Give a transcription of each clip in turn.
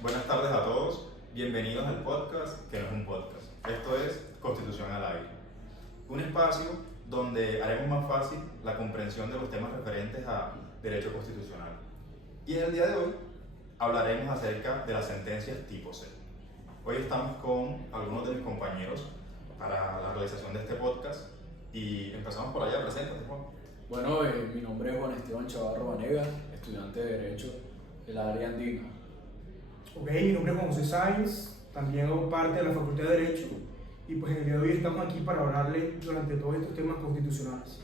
Buenas tardes a todos, bienvenidos al podcast, que no es un podcast. Esto es Constitución al Aire, un espacio donde haremos más fácil la comprensión de los temas referentes a derecho constitucional. Y en el día de hoy hablaremos acerca de las sentencias tipo C. Hoy estamos con algunos de mis compañeros para la realización de este podcast y empezamos por allá. Preséntate, Juan. Bueno, mi nombre es Juan Esteban Chavarro Vanegas, estudiante de Derecho de la área andina. Ok, mi nombre es Juan José Sáenz, también hago parte de la Facultad de Derecho y pues en el día de hoy estamos aquí para hablarles durante todos estos temas constitucionales.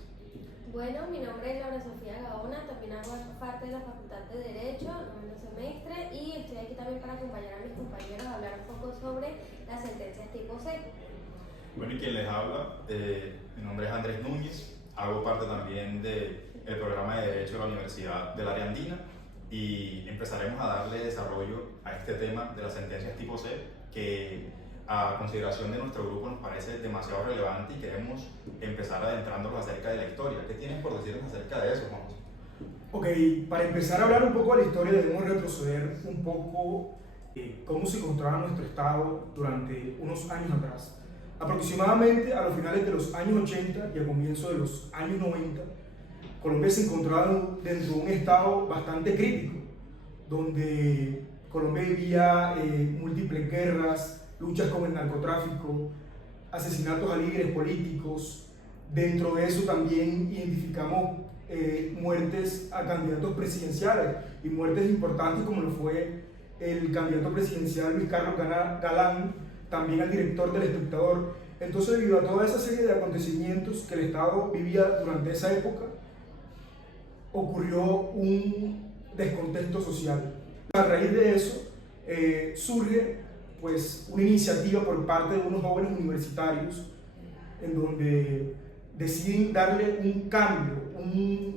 Bueno, mi nombre es Laura Sofía Gaona, también hago parte de la Facultad de Derecho, noveno semestre, y estoy aquí también para acompañar a mis compañeros a hablar un poco sobre las sentencias tipo C. Bueno, y quien les habla, mi nombre es Andrés Núñez, hago parte también del programa de Derecho de la Universidad del área andina y empezaremos a darle desarrollo a este tema de las sentencias tipo C que a consideración de nuestro grupo nos parece demasiado relevante y queremos empezar adentrándonos acerca de la historia. ¿Qué tienes por decirnos acerca de eso, Juan? Ok, para empezar a hablar un poco de la historia debemos retroceder un poco cómo se encontraba nuestro Estado durante unos años atrás. Aproximadamente a los finales de los años 80 y a comienzos de los años 90, Colombia se encontraba dentro de un estado bastante crítico, donde Colombia vivía múltiples guerras, luchas con el narcotráfico, asesinatos a líderes políticos. Dentro de eso también identificamos muertes a candidatos presidenciales y muertes importantes como lo fue el candidato presidencial Luis Carlos Galán, también al director del Espectador. Entonces, debido a toda esa serie de acontecimientos que el Estado vivía durante esa época, ocurrió un descontento social. A raíz de eso surge pues una iniciativa por parte de unos jóvenes universitarios en donde deciden darle un cambio,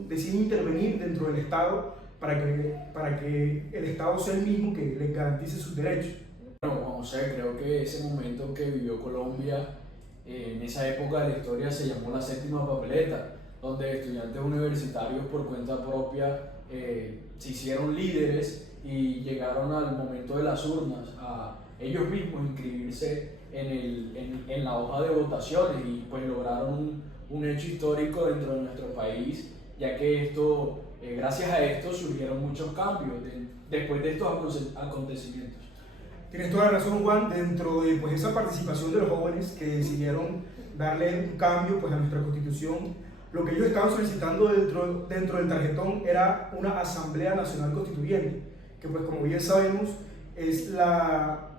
deciden intervenir dentro del Estado para que el Estado sea el mismo que les garantice sus derechos. Bueno, Juan José, creo que ese momento que vivió Colombia, en esa época de la historia se llamó la séptima papeleta, donde estudiantes universitarios por cuenta propia se hicieron líderes y llegaron al momento de las urnas a ellos mismos inscribirse en la hoja de votaciones y pues lograron un hecho histórico dentro de nuestro país, ya que gracias a esto surgieron muchos cambios después de estos acontecimientos. Tienes toda la razón, Juan. Dentro de pues, esa participación de los jóvenes que decidieron darle un cambio pues, a nuestra Constitución, lo que ellos estaban solicitando dentro del tarjetón era una Asamblea Nacional Constituyente, que pues como bien sabemos es la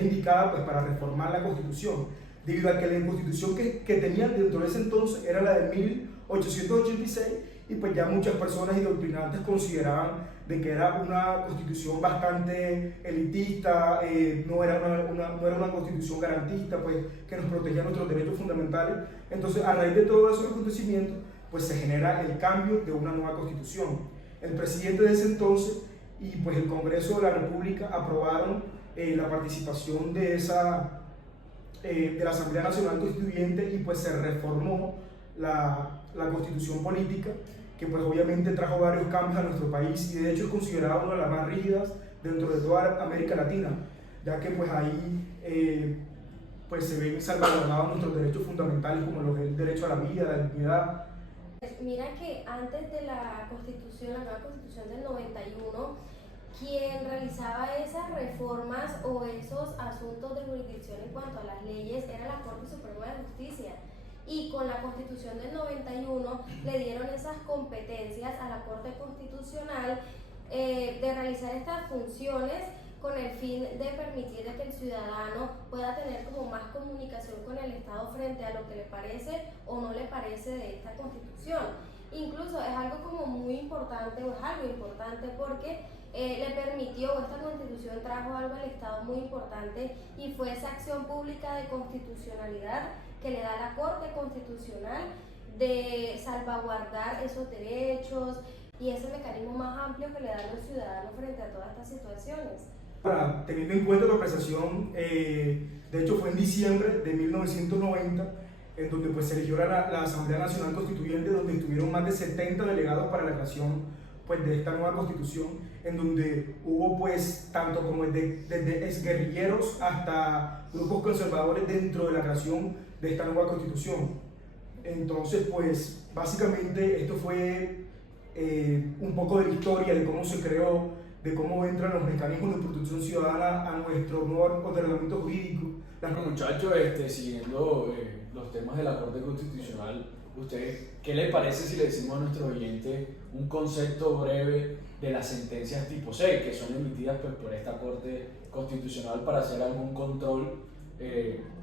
indicada pues, para reformar la Constitución, debido a que la Constitución que tenían dentro de ese entonces era la de 1886 y pues ya muchas personas y doctrinantes consideraban de que era una constitución bastante elitista, no era una constitución garantista, pues que nos protegía nuestros derechos fundamentales. Entonces, a raíz de todos esos acontecimientos, pues se genera el cambio de una nueva constitución. El presidente de ese entonces y pues el Congreso de la República aprobaron la participación de la Asamblea Nacional Constituyente y pues se reformó la constitución política, que pues obviamente trajo varios cambios a nuestro país y de hecho es considerada una de las más rígidas dentro de toda América Latina, ya que pues ahí pues se ven salvaguardados nuestros derechos fundamentales como lo que es el derecho a la vida, a la dignidad. Mira que antes de la Constitución, la nueva Constitución del 91, quien realizaba esas reformas o esos asuntos de jurisdicción en cuanto a las leyes era la Corte Suprema de Justicia. Y con la Constitución del 91 le dieron esas competencias a la Corte Constitucional de realizar estas funciones con el fin de permitir que el ciudadano pueda tener como más comunicación con el Estado frente a lo que le parece o no le parece de esta Constitución. Incluso es algo como muy importante o es algo importante porque le permitió, esta Constitución trajo algo al Estado muy importante y fue esa acción pública de constitucionalidad que le da a la Corte Constitucional de salvaguardar esos derechos y ese mecanismo más amplio que le dan los ciudadanos frente a todas estas situaciones. Teniendo en cuenta tu apreciación, de hecho fue en diciembre de 1990 en donde pues, se eligió la Asamblea Nacional Constituyente, donde estuvieron más de 70 delegados para la creación pues de esta nueva constitución, en donde hubo pues tanto como desde exguerrilleros hasta grupos conservadores dentro de la creación de esta nueva constitución. Entonces pues básicamente esto fue un poco de la historia de cómo se creó, de cómo entran los mecanismos de protección ciudadana a nuestro nuevo ordenamiento jurídico. Bueno, muchachos, siguiendo los temas de la Corte Constitucional, ¿usted qué le parece si le decimos a nuestros oyentes un concepto breve de las sentencias tipo 6 que son emitidas pues, por esta Corte Constitucional para hacer algún control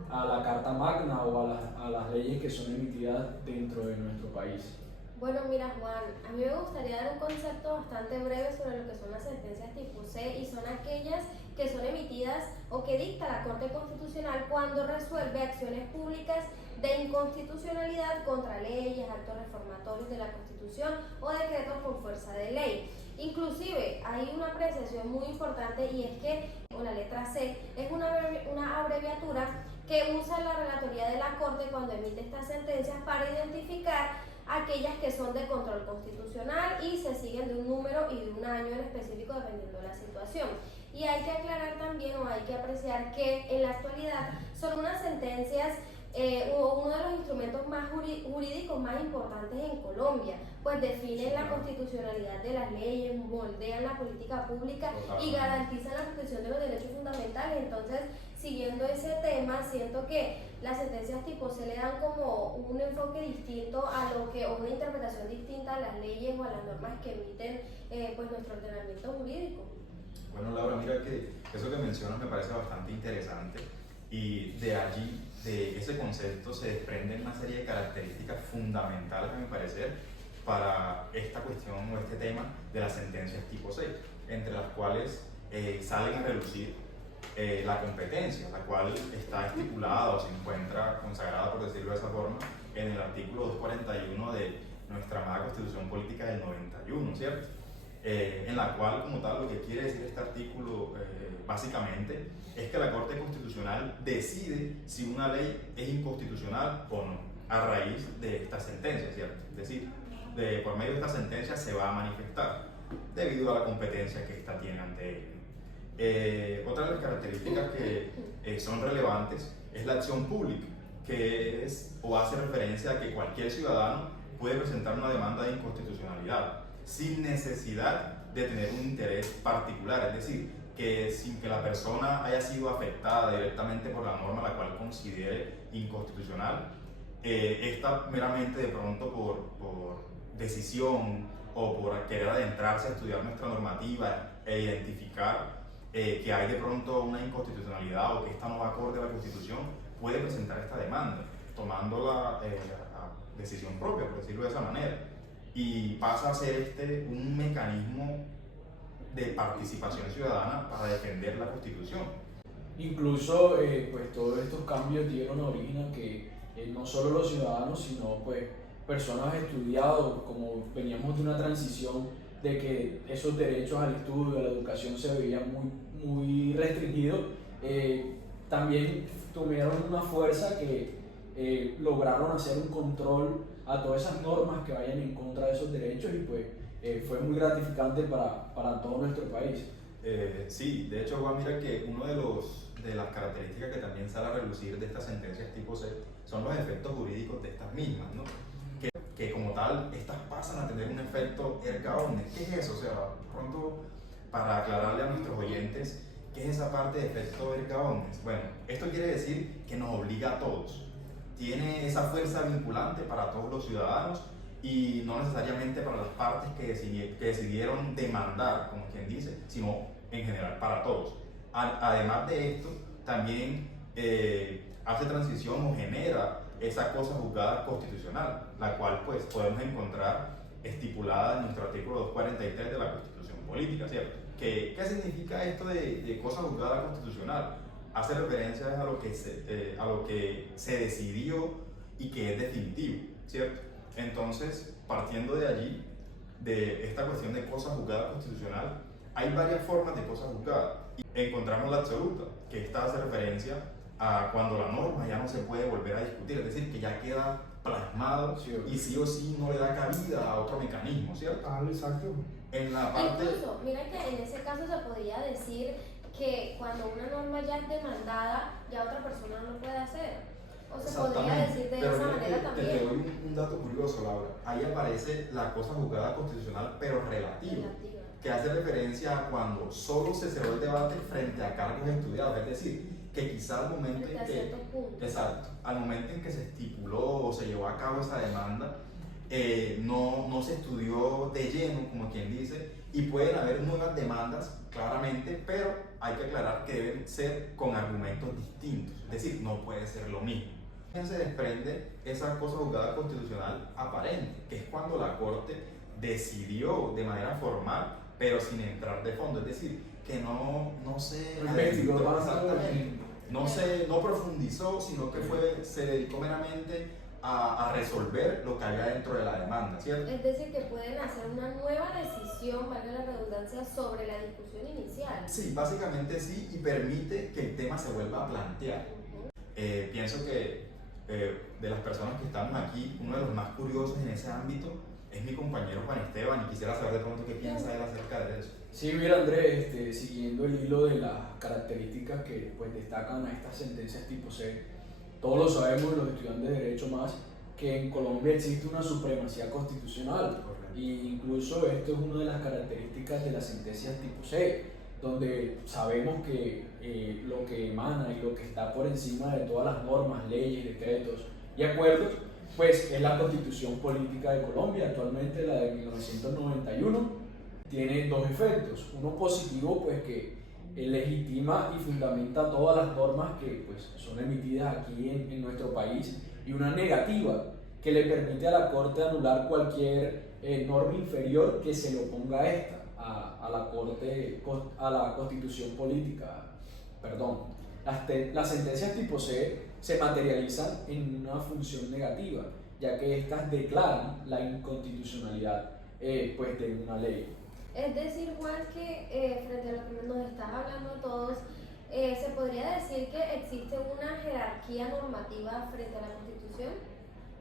a la Carta Magna o a las leyes que son emitidas dentro de nuestro país? Bueno, mira Juan, a mí me gustaría dar un concepto bastante breve sobre lo que son las sentencias tipo C, y son aquellas que son emitidas o que dicta la Corte Constitucional cuando resuelve acciones públicas de inconstitucionalidad contra leyes, actos reformatorios de la Constitución o decretos con fuerza de ley. Inclusive hay una apreciación muy importante, y es que la letra C es una abreviatura que usa la relatoría de la Corte cuando emite estas sentencias para identificar aquellas que son de control constitucional y se siguen de un número y de un año en específico dependiendo de la situación. Y hay que aclarar también, o hay que apreciar, que en la actualidad son unas sentencias uno de los instrumentos más jurídicos más importantes en Colombia, pues definen la constitucionalidad de las leyes, moldean la política pública y garantizan la protección de los derechos fundamentales. Entonces, siguiendo ese tema, siento que las sentencias tipo C le dan como un enfoque distinto a lo que, o una interpretación distinta a las leyes o a las normas que emiten pues nuestro ordenamiento jurídico. Bueno, Laura, mira que eso que mencionas me parece bastante interesante, y de allí, de ese concepto, se desprenden una serie de características fundamentales, a mi parecer, para esta cuestión o este tema de las sentencias tipo 6, entre las cuales salen a relucir la competencia, la cual está estipulada o se encuentra consagrada, por decirlo de esa forma, en el artículo 241 de nuestra amada Constitución Política del 91, ¿cierto? En la cual, como tal, lo que quiere decir este artículo básicamente es que la Corte Constitucional decide si una ley es inconstitucional o no, a raíz de esta sentencia, ¿cierto? Es decir, por medio de esta sentencia se va a manifestar debido a la competencia que ésta tiene ante él. Otra de las características que son relevantes es la acción pública, que es o hace referencia a que cualquier ciudadano puede presentar una demanda de inconstitucionalidad sin necesidad de tener un interés particular, es decir, que sin que la persona haya sido afectada directamente por la norma la cual considere inconstitucional, esta meramente de pronto por decisión o por querer adentrarse a estudiar nuestra normativa e identificar que hay de pronto una inconstitucionalidad o que esta no va acorde a la Constitución, puede presentar esta demanda, tomando la decisión propia, por decirlo de esa manera, y pasa a ser un mecanismo de participación ciudadana para defender la Constitución. Incluso pues todos estos cambios dieron origen a que no solo los ciudadanos, sino pues personas estudiadas, como veníamos de una transición de que esos derechos al estudio, a la educación se veían muy restringidos, también tuvieron una fuerza que lograron hacer un control a todas esas normas que vayan en contra de esos derechos, y pues fue muy gratificante para todo nuestro país. Sí, de hecho, Juan, mira que uno de las características que también sale a relucir de estas sentencias tipo C son los efectos jurídicos de estas mismas, ¿no? Que como tal, estas pasan a tener un efecto erga omnes. ¿Qué es eso? O sea, pronto, para aclararle a nuestros oyentes, ¿qué es esa parte de efecto erga omnes? Bueno, esto quiere decir que nos obliga a todos. Tiene esa fuerza vinculante para todos los ciudadanos y no necesariamente para las partes que decidieron demandar, como quien dice, sino en general para todos. Además de esto, también hace transición o genera esa cosa juzgada constitucional, la cual pues podemos encontrar estipulada en nuestro artículo 243 de la Constitución Política, ¿cierto? ¿Qué significa esto de cosa juzgada constitucional? Hace referencia a lo que se decidió y que es definitivo, ¿cierto? Entonces, partiendo de allí, de esta cuestión de cosa juzgada constitucional, hay varias formas de cosa juzgada. Encontramos la absoluta, que esta hace referencia a cuando la norma ya no se puede volver a discutir, es decir, que ya queda plasmado Sí, y sí o sí no le da cabida a otro mecanismo, ¿cierto? Exacto. En la parte... Incluso, mira que en ese caso se podría decir que cuando una norma ya es demandada, ya otra persona no lo puede hacer. O se podría decir de pero esa mira manera que también. te doy un dato curioso, Laura. Ahí aparece la cosa juzgada constitucional, pero relativa, Relativa. que hace referencia a cuando solo se cerró el debate frente a cargos estudiados, es decir, que quizá al momento Frente en a que... ciertos puntos. Exacto, al momento en que se estipuló o se llevó a cabo esa demanda, no se estudió de lleno, como quien dice, y pueden haber nuevas demandas, claramente, pero hay que aclarar que deben ser con argumentos distintos, es decir, no puede ser lo mismo. Se desprende esa cosa juzgada constitucional aparente, que es cuando la Corte decidió de manera formal, pero sin entrar de fondo, es decir, que no se Investigó adelantó más exactamente, no profundizó, sino que se dedicó meramente a resolver lo que había dentro de la demanda, ¿cierto? Es decir, que pueden hacer una nueva decisión, valga la redundancia, sobre la discusión inicial. Sí, básicamente sí, y permite que el tema se vuelva a plantear. Pienso que de las personas que estamos aquí, uno de los más curiosos en ese ámbito es mi compañero Juan Esteban, y quisiera saber de pronto qué piensa él acerca de eso. Sí, mira Andrés, siguiendo el hilo de las características que pues, destacan a estas sentencias tipo C, todos lo sabemos los estudiantes de Derecho más, que en Colombia existe una supremacía constitucional, e incluso esto es una de las características de las sentencias tipo C, donde sabemos que lo que emana y lo que está por encima de todas las normas, leyes, decretos y acuerdos, pues es la Constitución Política de Colombia, actualmente la de 1991, tiene dos efectos, uno positivo, pues que legitima y fundamenta todas las normas que pues, son emitidas aquí en nuestro país, y una negativa que le permite a la Corte anular cualquier norma inferior que se le oponga a esta, a la Corte, a la Constitución Política. Perdón. Las sentencias tipo C se materializan en una función negativa, ya que estas declaran la inconstitucionalidad pues, de una ley. Es decir, Juan, que frente a lo que nos estás hablando a todos, se podría decir que existe una jerarquía normativa frente a la Constitución.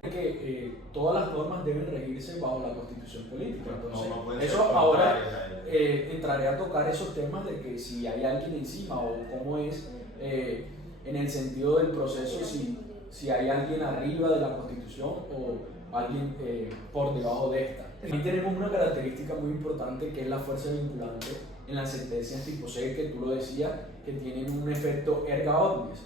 Que todas las normas deben regirse bajo la Constitución Política. Entonces, No puede ser eso ahora contrario a ella. entraré a tocar esos temas de que si hay alguien encima o cómo es en el sentido del proceso, si hay alguien arriba de la Constitución o alguien por debajo de esta. También tenemos una característica muy importante que es la fuerza vinculante en las sentencias tipo C, que tú lo decías, que tienen un efecto erga omnes.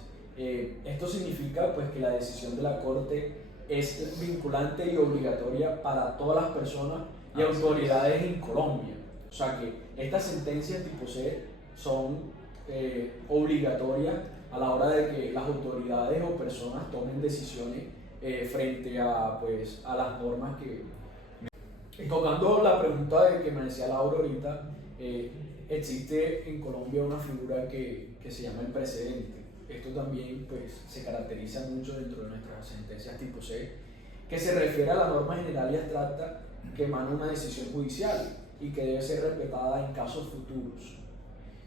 Esto significa pues, que la decisión de la Corte es vinculante y obligatoria para todas las personas y autoridades en Colombia. O sea que estas sentencias tipo C son obligatorias a la hora de que las autoridades o personas tomen decisiones frente a, pues, a las normas que... Tocando la pregunta de que me decía Laura ahorita, existe en Colombia una figura que se llama el precedente. Esto también pues, se caracteriza mucho dentro de nuestras sentencias tipo C, que se refiere a la norma general y abstracta que emana una decisión judicial y que debe ser respetada en casos futuros.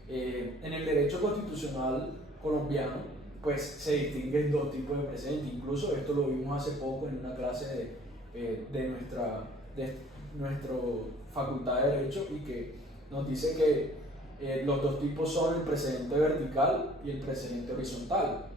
En el derecho constitucional colombiano pues, se distinguen dos tipos de precedentes. Incluso esto lo vimos hace poco en una clase de nuestra facultad de Derecho, y que nos dice que los dos tipos son el precedente vertical y el precedente horizontal.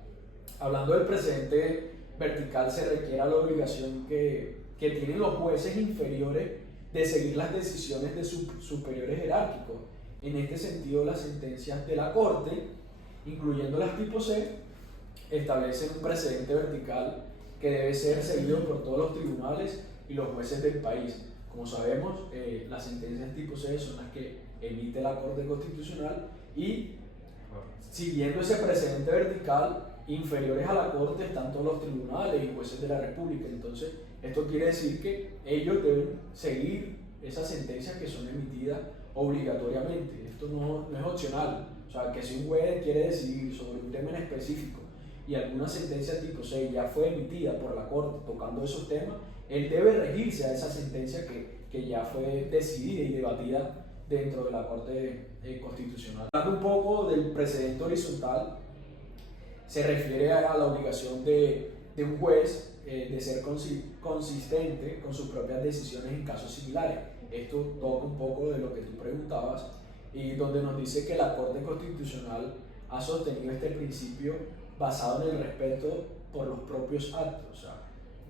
Hablando del precedente vertical, se requiere la obligación que tienen los jueces inferiores de seguir las decisiones de sus superiores jerárquicos. En este sentido, las sentencias de la Corte, incluyendo las tipo C, establecen un precedente vertical que debe ser seguido por todos los tribunales y los jueces del país. Como sabemos, las sentencias tipo C son las que emite la Corte Constitucional, y siguiendo ese precedente vertical, inferiores a la Corte están todos los tribunales y jueces de la República. Entonces, esto quiere decir que ellos deben seguir esas sentencias que son emitidas obligatoriamente. Esto no es opcional. O sea, que si un juez quiere decidir sobre un tema en específico y alguna sentencia tipo C ya fue emitida por la Corte tocando esos temas, él debe regirse a esa sentencia que ya fue decidida y debatida dentro de la Corte Constitucional. Hablando un poco del precedente horizontal, se refiere a la obligación de un juez de ser consistente con sus propias decisiones en casos similares. Esto toca un poco de lo que tú preguntabas y donde nos dice que la Corte Constitucional ha sostenido este principio basado en el respeto por los propios actos. O sea,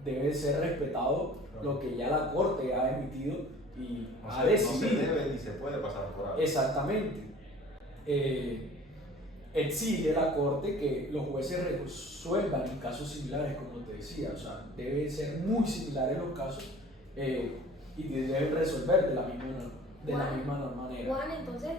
debe ser respetado lo que ya la Corte ha emitido y ha decidido. No se debe ni se puede pasar por alto. Exactamente. Exige la Corte que los jueces resuelvan en casos similares, como te decía. O sea, deben ser muy similares los casos y deben resolver de la misma manera. Juan, entonces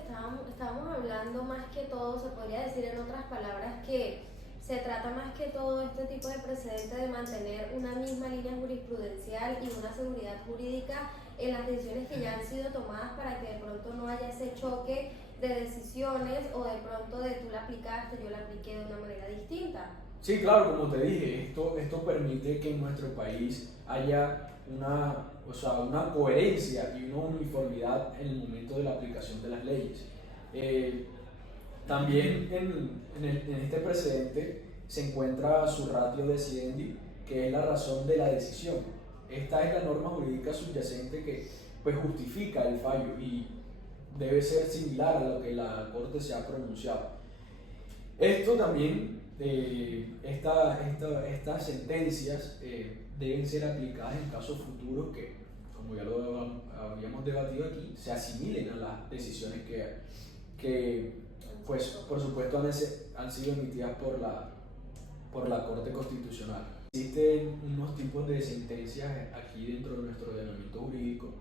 estábamos hablando más que todo, se podría decir en otras palabras que se trata más que todo este tipo de precedente de mantener una misma línea jurisprudencial y una seguridad jurídica en las decisiones que ya han sido tomadas para que de pronto no haya ese choque de decisiones o de pronto de tú la aplicaste, yo la apliqué de una manera distinta. Sí, claro, como te dije, esto permite que en nuestro país haya una coherencia y una uniformidad en el momento de la aplicación de las leyes. También en este precedente se encuentra su ratio decidendi, que es la razón de la decisión. Esta es la norma jurídica subyacente que pues, justifica el fallo y debe ser similar a lo que la Corte se ha pronunciado. Esto también, estas sentencias deben ser aplicadas en casos futuros que, como ya lo habíamos debatido aquí, se asimilen a las decisiones que pues, por supuesto han sido emitidas por la Corte Constitucional. Existen unos tipos de sentencias aquí dentro de nuestro ordenamiento jurídico.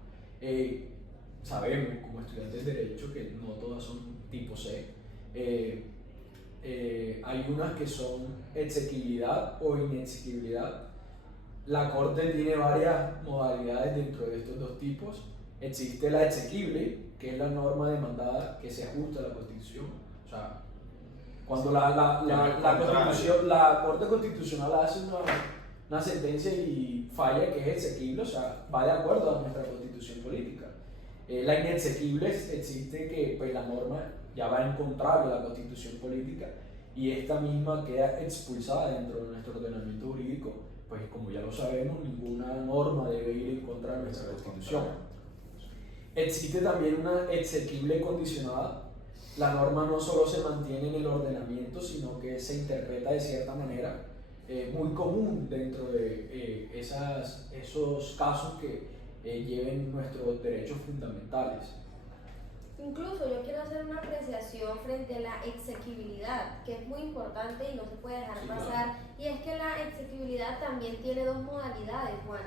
Sabemos como estudiantes de Derecho que no todas son tipo C. Hay unas que son exequibilidad o inexequibilidad. La Corte tiene varias modalidades dentro de estos dos tipos. Existe la exequible, que es la norma demandada que se ajusta a la Constitución. O sea, cuando la Corte Constitucional hace una sentencia y falla que es exequible, o sea, va de acuerdo a nuestra Constitución política. La inexequible existe que pues, la norma ya va en contra de la Constitución política y esta misma queda expulsada dentro de nuestro ordenamiento jurídico, pues como ya lo sabemos, ninguna norma debe ir en contra de nuestra Constitución. Existe también una exequible condicionada. La norma no solo se mantiene en el ordenamiento, sino que se interpreta de cierta manera, muy común dentro de esos casos que lleven nuestros derechos fundamentales. Incluso yo quiero hacer una apreciación frente a la exequibilidad, que es muy importante y no se puede dejar pasar, claro. Y es que la exequibilidad también tiene dos modalidades, Juan.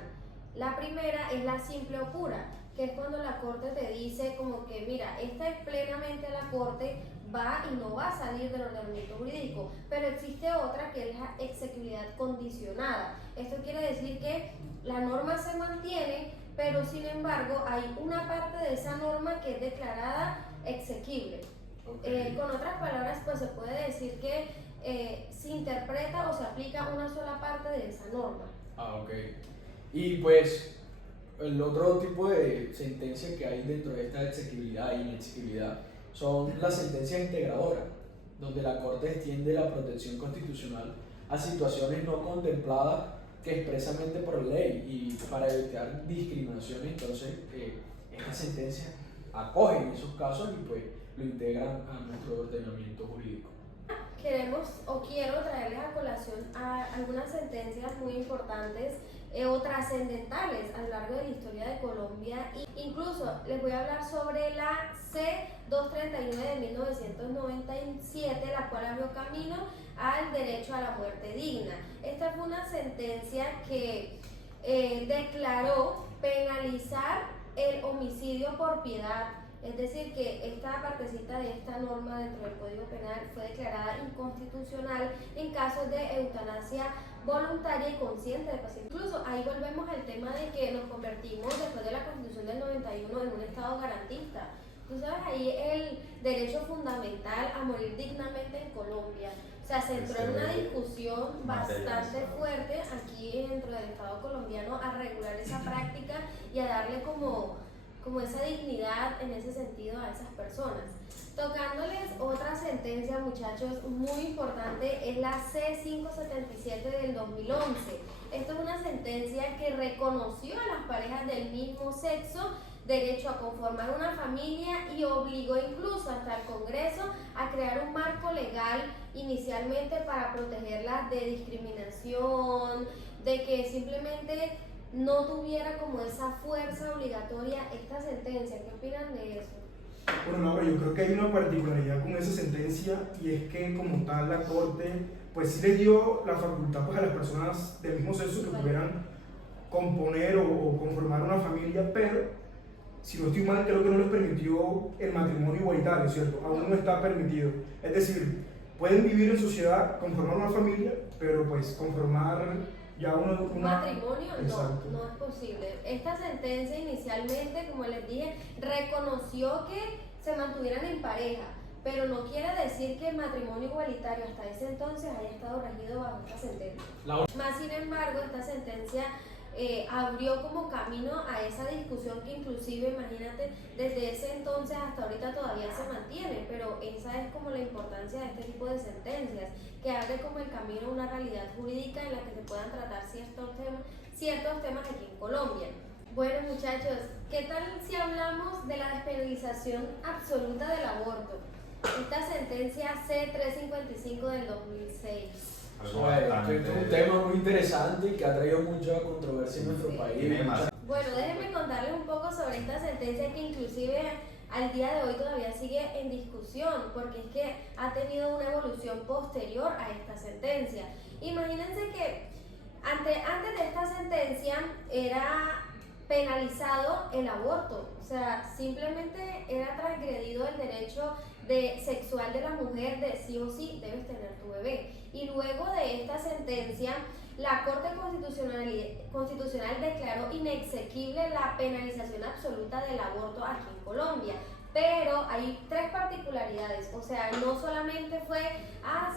La primera es la simple o pura, que es cuando la Corte te dice como que mira, esta es plenamente la Corte, va y no va a salir del ordenamiento jurídico, pero existe otra que es la exequibilidad condicionada. Esto quiere decir que la norma se mantiene, pero sin embargo hay una parte de esa norma que es declarada exequible. Okay. Con otras palabras, pues se puede decir que se interpreta o se aplica una sola parte de esa norma. Ok. Y pues el otro tipo de sentencia que hay dentro de esta exequibilidad e inexequibilidad son las sentencias integradoras, donde la Corte extiende la protección constitucional a situaciones no contempladas que expresamente por ley y para evitar discriminación. Entonces estas sentencias acogen esos casos y pues lo integran a nuestro ordenamiento jurídico. Quiero traerles a colación algunas sentencias muy importantes o trascendentales a lo largo de la historia de Colombia. Incluso les voy a hablar sobre la C-239 de 1997, la cual abrió camino al derecho a la muerte digna. Esta fue una sentencia que declaró penalizar el homicidio por piedad. Es decir, que esta partecita de esta norma dentro del Código Penal fue declarada inconstitucional en casos de eutanasia voluntaria y consciente de pacientes. Incluso ahí volvemos al tema de que nos convertimos después de la Constitución del 91 en un Estado garantista. Tú sabes, ahí el derecho fundamental a morir dignamente en Colombia. O sea, se entró en una discusión bastante fuerte aquí dentro del Estado colombiano a regular esa práctica y a darle como como esa dignidad en ese sentido a esas personas. Tocándoles otra sentencia, muchachos, muy importante, es la C577 del 2011. Esto es una sentencia que reconoció a las parejas del mismo sexo derecho a conformar una familia y obligó incluso hasta el Congreso a crear un marco legal inicialmente para protegerlas de discriminación, de que simplemente no tuviera como esa fuerza obligatoria esta sentencia. ¿Qué opinan de eso? Bueno, no, pero yo creo que hay una particularidad con esa sentencia y es que como tal la Corte pues sí le dio la facultad pues a las personas del mismo sexo que pudieran componer o conformar una familia, pero si no estoy mal creo que no les permitió el matrimonio igualitario, ¿cierto? Aún no está permitido. Es decir, pueden vivir en sociedad, conformar una familia, pero pues conformar ya un matrimonio no es posible. Esta sentencia inicialmente, como les dije, reconoció que se mantuvieran en pareja, pero no quiere decir que el matrimonio igualitario hasta ese entonces haya estado regido bajo esta sentencia. Más sin embargo, esta sentencia abrió como camino a esa discusión que inclusive, imagínate, desde ese entonces hasta ahorita todavía se mantiene, pero esa es como la importancia de este tipo de sentencias, que abre como el camino a una realidad jurídica en la que se puedan tratar ciertos temas aquí en Colombia. Bueno, muchachos, ¿qué tal si hablamos de la despenalización absoluta del aborto? Esta sentencia C355 del 2006. Es un tema muy interesante y que ha traído mucha controversia en nuestro país. Bueno, déjenme contarles un poco sobre esta sentencia que inclusive al día de hoy todavía sigue en discusión, porque es que ha tenido una evolución posterior a esta sentencia. Imagínense que antes de esta sentencia era penalizado el aborto, o sea, simplemente era transgredido el derecho sexual de la mujer de sí o sí debes tener tu bebé. Y luego de esta sentencia, la Corte Constitucional declaró inexequible la penalización absoluta del aborto aquí en Colombia. Pero hay tres particularidades, o sea, no solamente fue,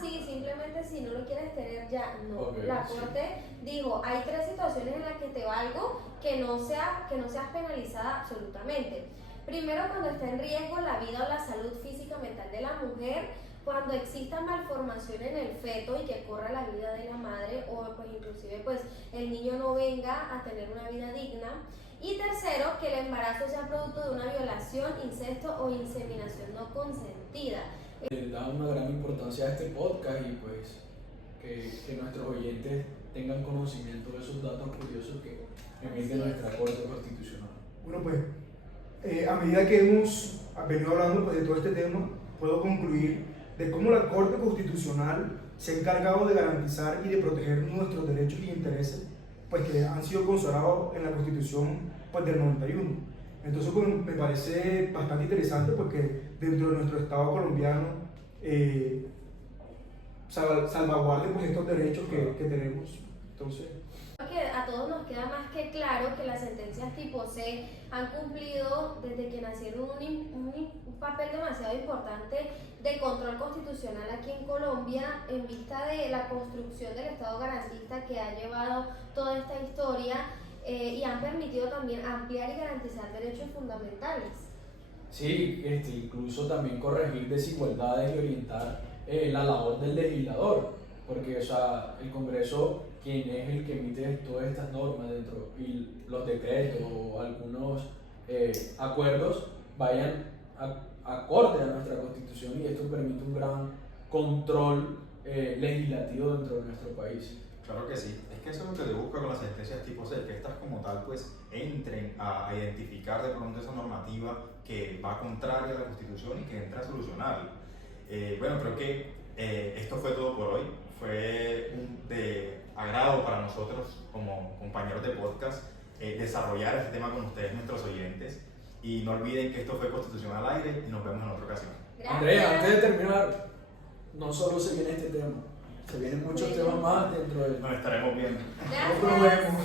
sí, simplemente si no lo quieres tener ya, no. Okay, la Corte dijo, hay tres situaciones en las que te valgo que no seas penalizada absolutamente. Primero, cuando está en riesgo la vida o la salud física o mental de la mujer, cuando exista malformación en el feto y que corra la vida de la madre o pues inclusive pues el niño no venga a tener una vida digna. Y tercero, que el embarazo sea producto de una violación, incesto o inseminación no consentida. Le da una gran importancia a este podcast y pues que nuestros oyentes tengan conocimiento de esos datos curiosos que emite nuestra Corte Constitucional. Bueno, pues a medida que hemos venido hablando pues, de todo este tema, puedo concluir de cómo la Corte Constitucional se ha encargado de garantizar y de proteger nuestros derechos y intereses pues que han sido consagrados en la Constitución pues, del 91. Entonces pues, me parece bastante interesante porque dentro de nuestro Estado colombiano salvaguarde pues, estos derechos que tenemos. Entonces, que a todos nos queda más que claro que las sentencias tipo C han cumplido desde que nacieron un papel demasiado importante de control constitucional aquí en Colombia en vista de la construcción del Estado garantista que ha llevado toda esta historia y han permitido también ampliar y garantizar derechos fundamentales. Sí, incluso también corregir desigualdades y orientar la labor del legislador, porque o sea, el Congreso, quien es el que emite todas estas normas dentro y los decretos o algunos acuerdos vayan acorde a nuestra Constitución y esto permite un gran control legislativo dentro de nuestro país. Claro que sí, es que eso es lo que se busca con las sentencias tipo C, que estas como tal pues entren a identificar de pronto esa normativa que va contraria a la Constitución y que entra a solucionarla. Bueno, creo que esto fue todo por hoy. Fue de agrado para nosotros como compañeros de podcast desarrollar este tema con ustedes, nuestros oyentes. Y no olviden que esto fue Constitución al Aire y nos vemos en otra ocasión. Gracias. Andrea, antes de terminar, no solo se viene este tema, se vienen muchos temas más dentro de... Nos estaremos viendo. Gracias. Nos vemos.